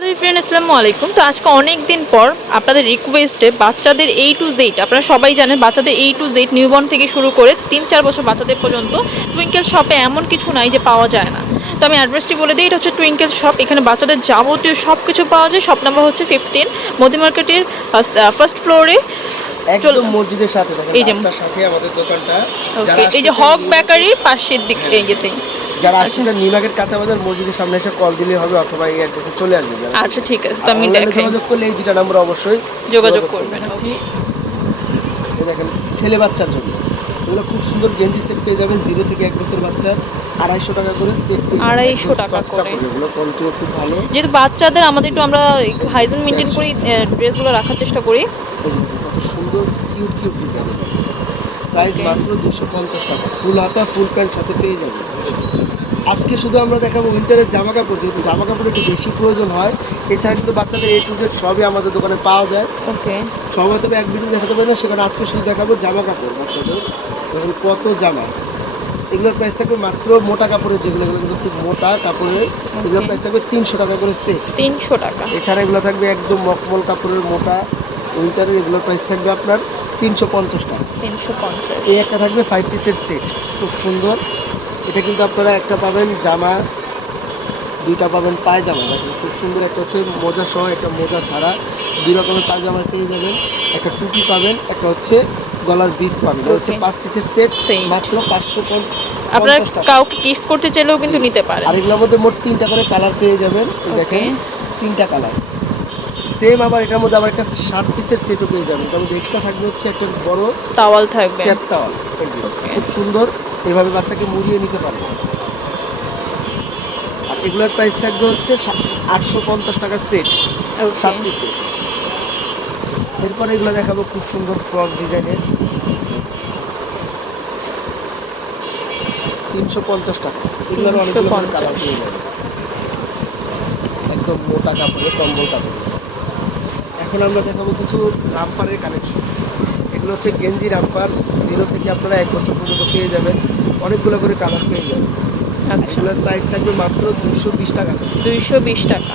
Hello friend আসসালামু আলাইকুম। তো আজকে অনেক দিন পর আপনাদের রিকোয়েস্টে বাচ্চাদের এই টু জেড আপনারা সবাই জানেন বাচ্চাদের এই টু জেড নিউবর্ন থেকে শুরু করে তিন চার বছর বাচ্চাদের পর্যন্ত টুইঙ্কেল শপে এমন কিছু নাই যে পাওয়া যায় না। তো আমি অ্যাড্রেসটি বলে দিই এটা হচ্ছে টুইঙ্কেল শপ এখানে বাচ্চাদের যাবতীয় সব কিছু পাওয়া যায়। শপ নাম্বার হচ্ছে ফিফটিন মোদি মার্কেটের ফার্স্ট ফ্লোরে একদম মসজিদের সাথে এই যে- সাথে আমাদের দোকানটা। ওকে এই যে হক বেকারির পাশের দিক ইয়েতেই যারা আচ্ছা। আসছে নিউ মার্কেট কাঁচা বাজার মসজিদের সামনে এসে কল দিলে হবে অথবা এই অ্যাড্রেসে চলে আসবে আচ্ছা ঠিক আছে তো আমি দেখাই যোগাযোগ করলে এই দুটো নাম্বার অবশ্যই যোগাযোগ করবেন। দেখেন ছেলে বাচ্চার জন্য। এগুলো খুব সুন্দর গেঞ্জি সেট পেয়ে যাবেন জিরো থেকে এক বছর বাচ্চার আড়াইশো টাকা করে সেট আড়াইশো টাকা করে। এগুলো কোয়ালিটিও খুব ভালো। যেহেতু বাচ্চাদের আমাদের একটু আমরা হাইজিন মেনটেন করি ড্রেসগুলো রাখার চেষ্টা করি। কত সুন্দর কিউট কিউট ডিজাইন প্রাইস মাত্র দুশো পঞ্চাশ টাকা। ফুল হাতা ফুল প্যান্ট সাথে পেয়ে যাবেন। আজকে শুধু আমরা দেখাবো উইন্টারের জামা কাপড় যেহেতু জামা কাপড় একটু বেশি প্রয়োজন হয় এছাড়া কিন্তু বাচ্চাদের এ টু জেড সবই আমাদের দোকানে পাওয়া যায়। ওকে সব হয়তো এক ভিডিও দেখাতে পারি না সেখানে আজকে শুধু দেখাবো জামা কাপড় বাচ্চাদের। দেখুন কত জামা। এগুলোর প্রাইস থাকবে মাত্র মোটা কাপড়ের যেগুলো এগুলো কিন্তু খুব মোটা কাপড়ের। এগুলোর প্রাইস থাকবে তিনশো টাকা করে সেট তিনশো টাকা। এছাড়া এগুলো থাকবে একদম মকমল কাপড়ের মোটা। উইন্টারের এগুলোর প্রাইস থাকবে আপনার তিনশো পঞ্চাশ টাকা। তিনশো পঞ্চাশ। এই একটা থাকবে ফাইভ পিসের সেট খুব সুন্দর। এটা কিন্তু আপনারা একটা পাবেন জামা দুইটা পাবেন পায়জামা। দেখেন খুব সুন্দর একটা হচ্ছে মোজা সহ একটা মোজা ছাড়া। দুই রকমের পায়জামা পেয়ে যাবেন। একটা টুপি পাবেন একটা হচ্ছে গলার বিট পাবেন হচ্ছে পাঁচ পিসের সেট. মাত্র পাঁচশো আপনারা কাউকে গিফট করতে চাইলেও কিন্তু নিতে পারেন। আর এগুলোর মধ্যে মোট তিনটা করে কালার পেয়ে যাবেন। দেখেন তিনটা কালার সেম আবার এটার মধ্যে আবার একটা সাত পিসের সেটও পেয়ে যাবেন। কারণ এক্সট্রা থাকবে হচ্ছে একটা বড় তাওয়াল থাকবে। Cap Okay. খুব সুন্দর। এভাবে বাচ্চাকে মুড়িয়ে নিতে পারবে। আর এগুলোর প্রাইস থাকবে হচ্ছে আটশো পঞ্চাশ টাকা সেট সাত পিসের এরপরে এগুলো দেখাবো খুব সুন্দর ফ্রক ডিজাইনের তিনশো পঞ্চাশ টাকা। এগুলোর অনেকগুলো 350 কালার পেয়ে যাবে। একদম মোটা কাপড়ে কম্বল কাপড়ে। এখন আমরা দেখাবো কিছু রামপারের কালেকশন এগুলো হচ্ছে গেঞ্জি রামপার জিরো থেকে আপনারা এক বছর পর্যন্ত পেয়ে যাবেন। অনেকগুলো করে কালার পেয়ে যাবেন। আচ্ছা। এগুলোর প্রাইস থাকবে মাত্র দুশো বিশ টাকা। দুইশো বিশ টাকা।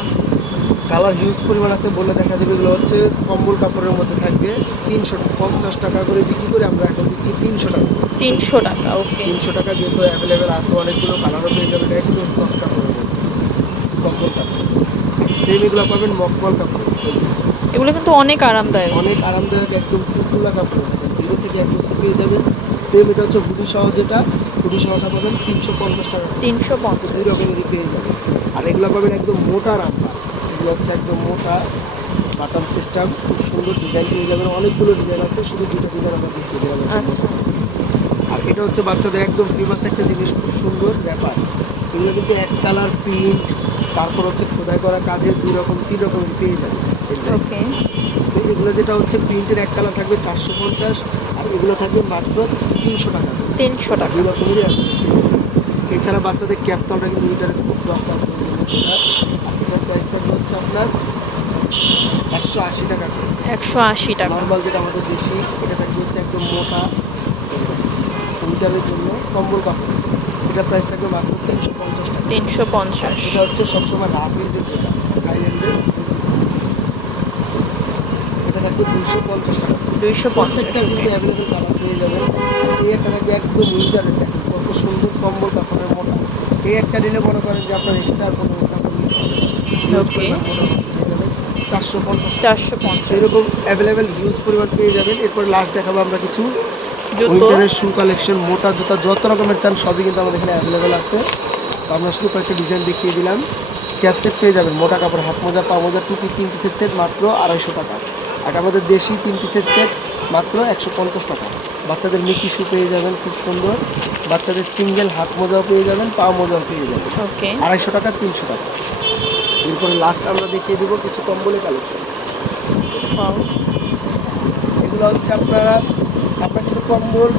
কালার হিউজ পরিমাণ আছে বলে দেখা যাবে এগুলো হচ্ছে কম্বল কাপড়ের মধ্যে থাকবে। তিনশো পঞ্চাশ টাকা করে বিক্রি করে আমরা এখন দিচ্ছি তিনশো টাকা। তিনশো টাকা ওকে। তিনশো টাকা যেহেতু অ্যাভেলেবেল আছে অনেকগুলো কালারও পেয়ে যাবেন। এটা কিন্তু সফট কাপড়ের মধ্যে। কম্বল কাপড়। সেম এগুলো পাবেন মকমল কাপড় এগুলো কিন্তু অনেক আরামদায়ক। অনেক আরামদায়ক একদম টুকটুলা কাপড় জিরো থেকে এক বছর পেয়ে যাবেন। সেম এটা হচ্ছে হুডি সহ যেটা হুডি সহটা পাবেন তিনশো পঞ্চাশ টাকা তিনশো পঞ্চাশ। দুই রকমেরই পেয়ে যাবেন। আর এগুলো পাবেন একদম মোটা রাম্পা এগুলো হচ্ছে একদম মোটা বাটন সিস্টেম খুব সুন্দর ডিজাইন পেয়ে যাবেন। অনেকগুলো ডিজাইন আছে শুধু দুটো ডিজাইন আমরা দেখিয়ে দিলাম আচ্ছা। আর এটা হচ্ছে বাচ্চাদের একদম ফেমাস একটা জিনিস খুব সুন্দর ব্যাপার। এগুলো কিন্তু এক কালার প্রিন্ট তারপর হচ্ছে খোদাই করা কাজে দুই রকম তিন রকম পেয়ে যাবে তো এগুলো যেটা হচ্ছে প্রিন্টের এক কালার থাকবে চারশো পঞ্চাশ আর এগুলো থাকবে মাত্র তিনশো টাকা। তিনশো টাকা। দুই রকমেরই এছাড়া বাচ্চাদের ক্যাপতলটা কিন্তু ইন্টারনেট খুব দরকার। আর এটার প্রাইস থাকবে হচ্ছে আপনার একশো আশি টাকা একশো আশি টাকা। নর্মাল যেটা আমাদের দেশি এটা থাকবে হচ্ছে একদম মোটা। উইন্টারের জন্য কম্বল কাপড়। এটার প্রাইস থাকবে মাত্র তিনশো পঞ্চাশ টাকা। তিনশো পঞ্চাশ। এটা হচ্ছে সবসময় রাফিজের যেটা থাইল্যান্ডের এটা থাকবে দুশো পঞ্চাশ টাকা। দুইশো পঞ্চাশ প্রত্যেকটা কিন্তু অ্যাভেলেবেল কালার পেয়ে যাবেন। এই একটা থাকবে একদম উইন্টারের দেখেন কত সুন্দর কম্বল কাপড়ের মোটা এই একটা নিলে মনে করেন যে আপনার এক্সট্রা কোনো কাপড় নিতে হবে। চারশো পঞ্চাশ চারশো পঞ্চাশ। এরকম অ্যাভেলেবেল হিউজ পরিমাণ পেয়ে যাবেন। এরপর লাস্ট দেখাবো আমরা কিছু। উইন্টারের শু কালেকশন মোটা জুতা যত রকমের চান সবই কিন্তু আমাদের এখানে অ্যাভেলেবেল আছে। তো আমরা শুধু কয়েকটা ডিজাইন দেখিয়ে দিলাম। ক্যাপ সেট পেয়ে যাবেন। মোটা কাপড় হাত মোজা পা মোজা টুপি তিন পিসের সেট মাত্র আড়াইশো টাকা। আর আমাদের দেশি তিন পিসের সেট মাত্র একশো পঞ্চাশ টাকা। বাচ্চাদের মিকি শু পেয়ে যাবেন খুব সুন্দর। বাচ্চাদের সিঙ্গেল হাত মোজাও পেয়ে যাবেন পা মোজাও পেয়ে যাবেন। ওকে আড়াইশো টাকা তিনশো টাকা। এরপরে লাস্ট আমরা দেখিয়ে দেবো কিছু কম্বলের কালেকশন এগুলো হচ্ছে আপনারা আপনার কিছু কম্বল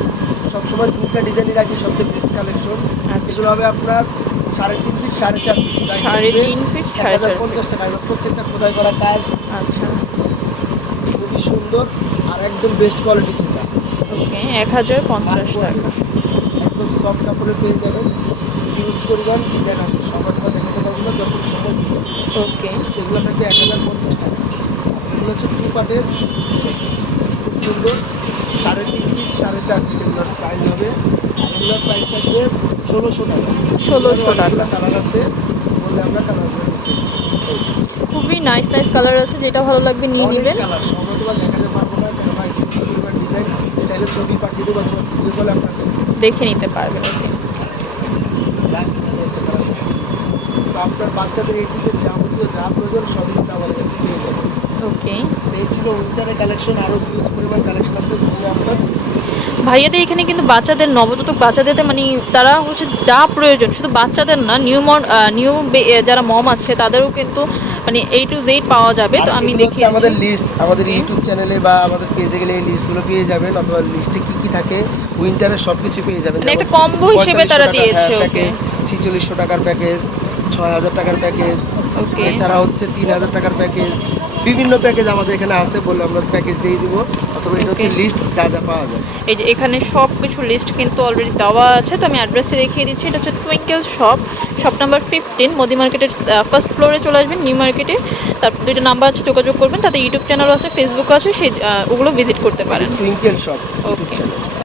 সবসময় দুটা ডিজাইনই রাখি সবচেয়ে বেস্ট কালেকশন আচ্ছা। এগুলো হবে আপনার সাড়ে তিন ফিট সাড়ে চার ফিট সাড়ে থাকবে তিন ফিট সাড়ে চার পঞ্চাশ টাকা। প্রত্যেকটা খোদাই করা কাজ। আচ্ছা। খুবই সুন্দর আর একদম বেস্ট কোয়ালিটি জুতা ওকে এক হাজার পঞ্চাশ টাকা। একদম সফট কাপড়ে পেয়ে যাবেন। হিউজ পরিমাণ ডিজাইন আছে। সবার তোমার দেখাতে পারব না যখন সময় ওকে। এগুলো এক হাজার পঞ্চাশ টাকা। এগুলো হচ্ছে টু পার্টের খুব সুন্দর। সাড়ে তিন ফিট সাড়ে চার ফিট এগুলোর সাইজ হবে। আর এগুলোর প্রাইস থাকবে ষোলোশো টাকা। 1600 টাকা। কালার আছে। বললে আমরা কালার খুবই নাইস নাইস কালার আছে যেটা ভালো লাগবে নিয়ে নেবেন। কালার সব পারব না। চাইলে ছবি পাঠিয়ে দেবো অথবা ভিডিও কলে আপনার দেখে নিতে পারবেন ওকে তো আপনার বাচ্চাদের এটিদের যাবতীয় যা প্রয়োজন সবই কিন্তু আমাদের কাছে পেয়ে যাবেন। ওকে এই ছিল উইন্টারের কালেকশন আরও হিউজ পরিমাণ কালেকশন আছে আপনার ভাইয়াদের এখানে কিন্তু বাচ্চাদের নবজাতক বাচ্চাদের মানে তারা হচ্ছে যা প্রয়োজন শুধু বাচ্চাদের না নিউ নিউ যারা মম আছে তাদেরও কিন্তু মানে এই টু জেড পাওয়া যাবে। তো আমি দেখি আমাদের লিস্ট আমাদের ইউটিউব চ্যানেলে বা আমাদের পেজে গেলে এই লিস্টগুলো পেয়ে যাবেন অথবা লিস্টে কি কি থাকে উইন্টারের সব কিছু পেয়ে যাবেন। মানে একটা combo হিসেবে তারা দিয়েছে. প্যাকেজ ছিচল্লিশশো টাকার প্যাকেজ ছয় হাজার টাকার প্যাকেজ ওকে এছাড়া হচ্ছে তিন হাজার টাকার প্যাকেজ বিভিন্ন প্যাকেজ আমাদের এখানে আছে বললে আমরা প্যাকেজ দিয়ে দিব অথবা এটা হচ্ছে লিস্ট যা যা পাওয়া যায়। এই যে এখানে সব কিছু লিস্ট কিন্তু অলরেডি দেওয়া আছে তো আমি অ্যাড্রেসটা দেখিয়ে দিচ্ছি। এটা হচ্ছে Twinkle shop shop number fifteen Modi মার্কেটের ফার্স্ট ফ্লোরে চলে আসবেন নিউ মার্কেটে তারপর দুইটা নাম্বার আছে যোগাযোগ করবেন। তাতে ইউটিউব চ্যানেল আছে ফেসবুক আছে সেই ওগুলো ভিজিট করতে পারেন। Twinkle shop. চ্যানেল